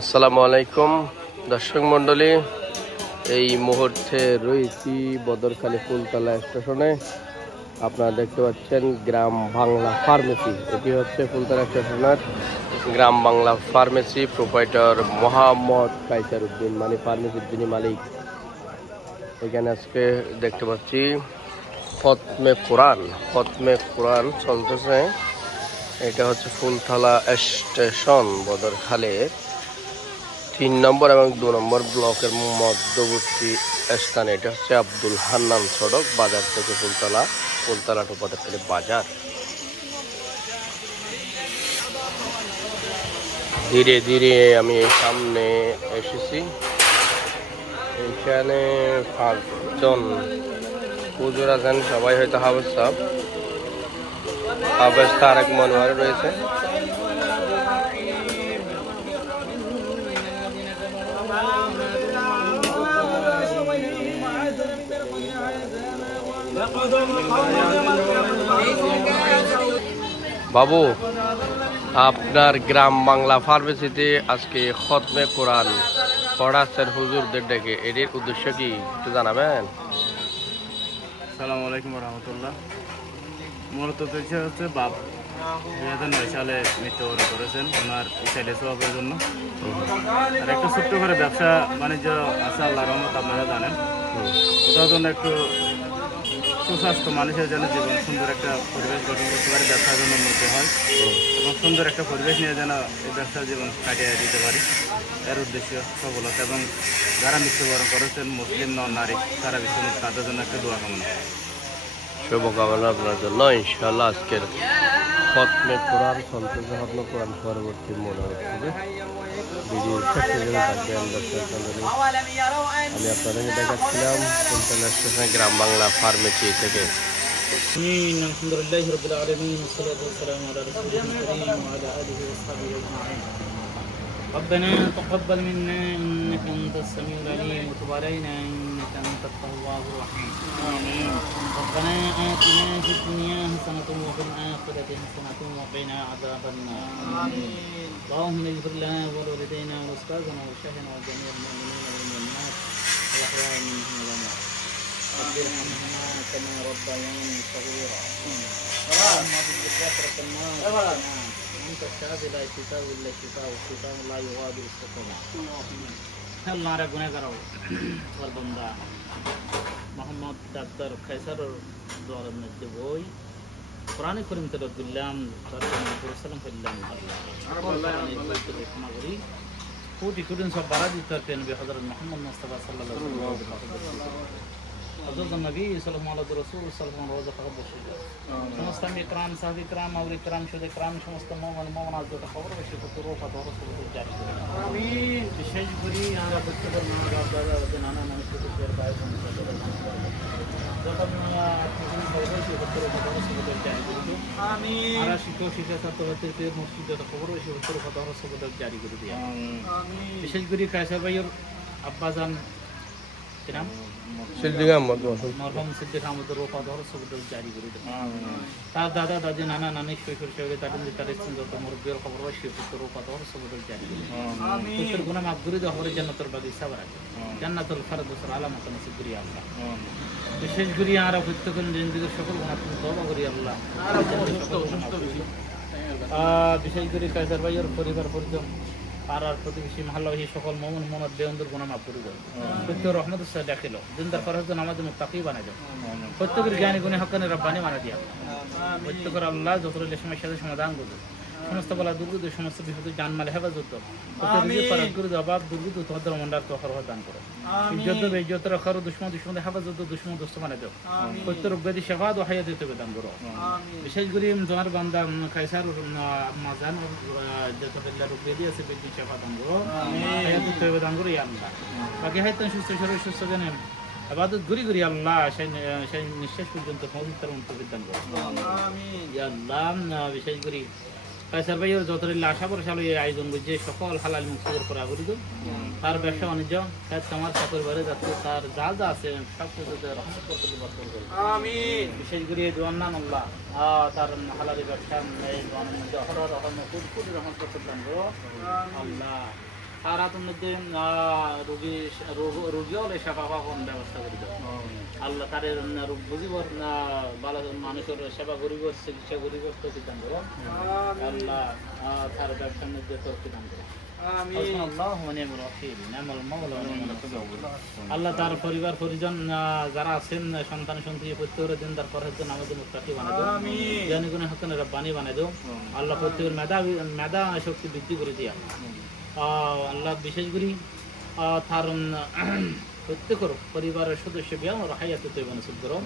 আসসালামু আলাইকুম, দর্শক মণ্ডলী। এই মুহূর্তে রয়েছি বদরখালী ফুলতলা স্টেশনে। আপনারা দেখতে পাচ্ছেন গ্রাম বাংলা ফার্মেসি। এটি হচ্ছে ফুলতলা স্টেশনের গ্রাম বাংলা ফার্মেসি প্রোপাইটার মোহাম্মদ কাইসার উদ্দিন মানে ফার্মেসির যিনি মালিক। এখানে আজকে দেখতে পাচ্ছি ফতমে কোরআন। ফতমে কোরআন চলতেছে। এটা হচ্ছে ফুলতলা স্টেশন বদরখালের তিন নম্বর এবং দু নম্বর ব্লকের মধ্যবর্তী স্থানে, এটা হচ্ছে আব্দুল হান্নান সড়ক বাজার থেকে ফুলতলা ফুলতলা টু পদার্থের বাজার। ধীরে ধীরে আমি সামনে এসেছি। এখানে পাঁচজন পুজোর আছেন সবাই হয়তো হাবেজ সাহ হাবেজ তারেক মনোয়ার রয়েছে। বাবু আপনার গ্রাম বাংলা ফার্মেসিতে আজকে খতমে কোরআন পড়াচ্ছেন হুজুরদের ডেকে। এটির উদ্দেশ্য কি একটু জানাবেন? সালাম আলাইকুম রহমতুল্লাহ। মূলত উদ্দেশ্য হচ্ছে বাপ দুই হাজার নয় সালে মৃত্যুবরণ করেছেন ওনার ছেলে স্বভাবের জন্য। আর একটা ছোট্ট করে ব্যবসা বাণিজ্য আছে আল্লাহ রহমত আপনারা জানেন। ওটার জন্য একটু সুস্বাস্থ্য, মানুষের জন্য জীবন সুন্দর একটা পরিবেশ গঠন করতে পারে, ব্যবসার জন্য উন্নতি হয় এবং সুন্দর একটা পরিবেশ নিয়ে যেন এই ব্যবসার জীবন কাটিয়ে দিতে পারি। এর উদ্দেশ্য সফলতা এবং যারা মৃত্যুবরণ করেছেন, মুসলিম নন নারী, তারা বিশ্ব তাদের জন্য একটা দোয়া কামনা। শুভকামনা আপনার জন্য। ইনশাল্লাহ আজকের খতমে কোরআন সন্তোষ কোরআন পরবর্তী মনে হচ্ছে ভিডিও শেষ পর্যন্ত থাকবেন দর্শক মণ্ডলী। আমি আপনাদেরকে দেখাচ্ছিলাম ফুলতলা স্টেশনে গ্রাম বাংলা ফার্মেসি থেকে آمين الحمد لله رب العالمين والصلاة والسلام على رسوله الكريم وعلى آله وصحبه أجمعين ربنا تقبل منا إنك أنت السميع العليم وتب علينا إنك أنت التواب الرحيم آمين ربنا آتنا في الدنيا حسنة وفي الآخرة حسنة وقنا عذاب النار آمين اللهم اغفر لنا ولوالدينا وأستاذنا وشيخنا وجميع المؤمنين والمؤمنات الأحياء منهم والأموات رب ارحمهما كما ربياني صغيرا اللهم بالذكرة الناس আল্লাহরে গুনে করাও তোর বন্দা মোহাম্মদ ডাক্তার খাইসার দোয়ার মধ্যে বই কোরআনে করিম তেল দিলাম তার পুরস্কার করলাম ক্ষমা করি কোটি কোটি সব বাড়া দিতে পারতেন হজরত মোহাম্মদ মুস্তফা সাল্লাহ সাল্লাল্লাহু আলাইহি ওয়াসাল্লাম হজরত নবী সাল্লাল্লাহু আলাইহি রাসূল সাল্লাল্লাহু আলাইহি ওয়াসাল্লাম সমস্ত আমি ইকরাম সাহাবী ইকরাম আউল ইকরাম শুধু ইকরাম সমস্ত মুমিন মুমিনাত যত খবর বেশি কত রূপা ধর সব জারি করে আমিন বিশেষ করে আমরা বক্তব্য না দাদা দাদা নানা নানা ছোট ছোট ভাই বোন যত আমরা খবর বেশি কত রূপা ধর সব জারি করে আমিন আমরা শিক্ষক শিক্ষা ছাত্র ছাত্রীদের মসজিদ যত খবর বেশি কত রূপা ধর সব জারি করে দিই আমিন বিশেষ করে কায়সার ভাইয়ের আব্বাজান কি নাম সিদ্দিক আহমদ মরহম সিদ্দিক আহমদের রোপা ধর সবুজ জারি করে দেন তার দাদা দাদি নানা নানি শৈশব শৈশবে তাদের তার যত মুরব্বীর খবর হয় সে পুত্র রোপা ধর সবুজ জারি করে পুত্র গুণা মাফ করে দেওয়া হবে জান্নাতের বাদি সাবার আছে জান্নাতুল ফারদুসর আলামত নসিব করি আল্লাহ বিশেষ করি আর প্রত্যেকের জিন্দিগির সকল গুণা তুমি তবা করি আল্লাহ। বিশেষ করে কায়সার ভাইয়ের পরিবার পরিজন। পাড়ার প্রতিবেশী মহল্লাবাসী সকল মমন মনত বেয়ন্দর গুণা মাফ করে দেয়। প্রত্যেক রহমত দেখিল। দিনদার ফরজ আমাদের তাকেই বানাই দেয়। প্রত্যেকের জ্ঞানী গুণী হকানের রব্বানি বানা দিয়া। প্রত্যেকের আল্লাহ যত সময় সাথে সমাধান করবে। সমস্ত বলা দুর্গুদ সমস্ত বিপদ জানমাল হেফাজত অভাব দুর্গুদ তোদের মন্ডার তোহর দান করো। ইজ্জত বেজ্জত রাখার দুশ্মন দুশ্মন হেফাজত দুশ্মন দোস্ত মানে দেও প্রত্যেক রোগব্যাধি ও হায়াত দিতে বেদান করো। বিশেষ করে তোমার বান্দা খাইসার মাজান যত বেল্লা রোগব্যাধি আছে বেদি সেবা দান করো। হায়াত দিতে বেদান করো ইয়া বাকি হায়াত সুস্থ শরীর সুস্থ জানে। আবাদত ঘুরি ঘুরি আল্লাহ সেই নিঃশ্বাস পর্যন্ত পবিত্র বিদ্যান করো। ইয়া আল্লাহ বিশেষ করে কাইসার ভাইয়ের যত আশা করে সালে এই আয়োজন করছে সকল হালাল মুক্তর করা করি তার ব্যবসা বাণিজ্য তার তোমার চাকর বাড়ি যাচ্ছে তার যা যা আছে সব কিছু রহমত করতে বর্তমান করে আমিন। বিশেষ করে এই দোয়ান্না আল্লাহ। আহ, তার হালালি ব্যবসা এই দোয়ানের মধ্যে অহরহ রহমত করতে দান আল্লাহ। আপনার মধ্যে রোগী রোগ- রোগী হলে সেবা পাবন ব্যবস্থা করে আল্লাহ তার রোগ বুঝিব না ভালো মানুষের সেবা করিব চিকিৎসা করিব তো দান আল্লাহ আহ, তার ব্যবসার মধ্যে তোর সিদ্ধান্ত আল্লাহ তার পরিবার পরিজন যারা আছেন সন্তান সন্ততি প্রত্যেকের দিন তার পরের জন্য আমাদের মুক্তি বানাই দাও জানি গুণে হকেন রব্বানি বানাই দাও আল্লাহ। প্রত্যেকের মেধা মেধা শক্তি বৃদ্ধি করে দিয়া। আল্লাহ বিশেষ করে তার প্রত্যেকের পরিবারের সদস্য বিয়াম রাহাইয়াতে তৈব নসিব করো।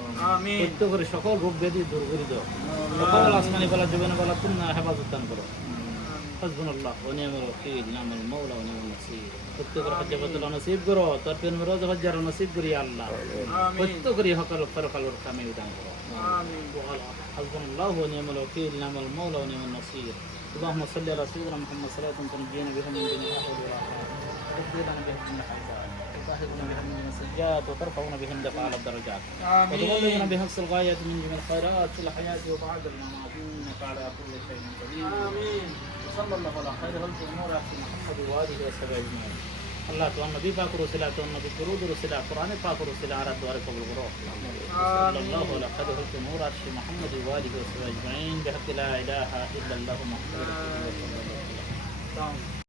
প্রত্যেকের সকল রোগ ব্যাধি দূর করে দাও। সকল আসমানি বেলা জীবনে বেলা পূর্ণ হেফাজত দান করো। حسبنا الله ونعم الوكيل نعم المولى ونعم النصير প্রত্যেকের হজ্জে বদলা নসিব করো তোর পেন রোজ হজ্জার নসিব করি আল্লাহ প্রত্যেকেরই হকাল ফরকাল কামে দান করো حسبنا الله ونعم الوكيل نعم المولى ونعم النصير اللهم صل على سيدنا محمد صلاة تنجينا بها من دون الحول ولا قوة تحرقون بهن من وترفعون بهم دفع الدرجات. وتبلغون بهم الغاية من جميع الخيرات في الحياة وبعد الممات إنك على كل شيء قدير آمين. وصلى الله على خير خلق الأمور أحسن محمد وآله وصحبه أجمعين. الله تو نبي فاكر رسول تو نبي فرود رسول قرآن فاكر رسول على دوار قبول کرو صلى الله على خیر نور عرش محمد والہ وصحبہ أجمعين. بحق لا إله إلا الله محمد رسول